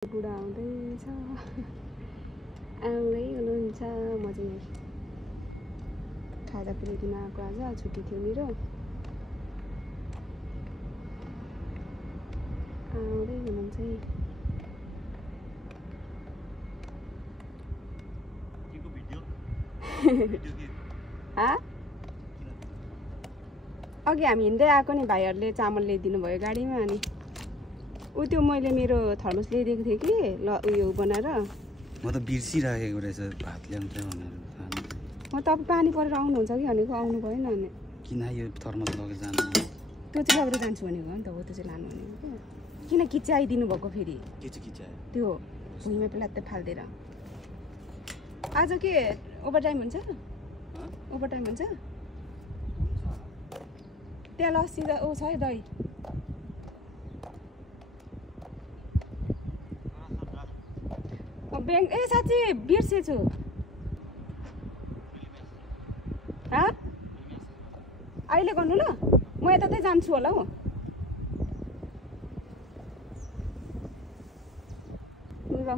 बुढा आउँदैछ आउँदै हुनुहुन्छ। म चाहिँ खाजा पुऱ्याइदिन आएको आज छुट्टी थियो मेरो। आउँदै हुनुहुन्छ अघि हामी हिँड्दै आएको नि भाइहरूले चामल ल्याइदिनु भयो गाडीमा। अनि ऊ त्यो मैले मेरो थर्मस ल्याइदिएको थिएँ कि ल उयो बनाएर म त बिर्सिराखेको रहेछ भात ल्याउँछ भनेर। म तपाईँ पानी परेर आउनुहुन्छ कि भनेको आउनु भएन। अनि किन यो थर्मस लगेर जानु? त्यो चाहिँ लगेर जान्छु भनेको हो नि त। हो त्यो चाहिँ लानु भनेको क्या। किन किच्याइदिनु भएको फेरि? के चाहिँ किच्यायो? त्यो भुइँमा प्लात्तै फाल्दिएर। आज के ओभर टाइम हुन्छ? ओभर टाइम हुन्छ? त्यहाँ लस्सी ऊ छ है दही। ब्याङ्क ए साँच्ची बिर्सेछु। अहिले गर्नु ल, म यतातै जान्छु होला हौ। ल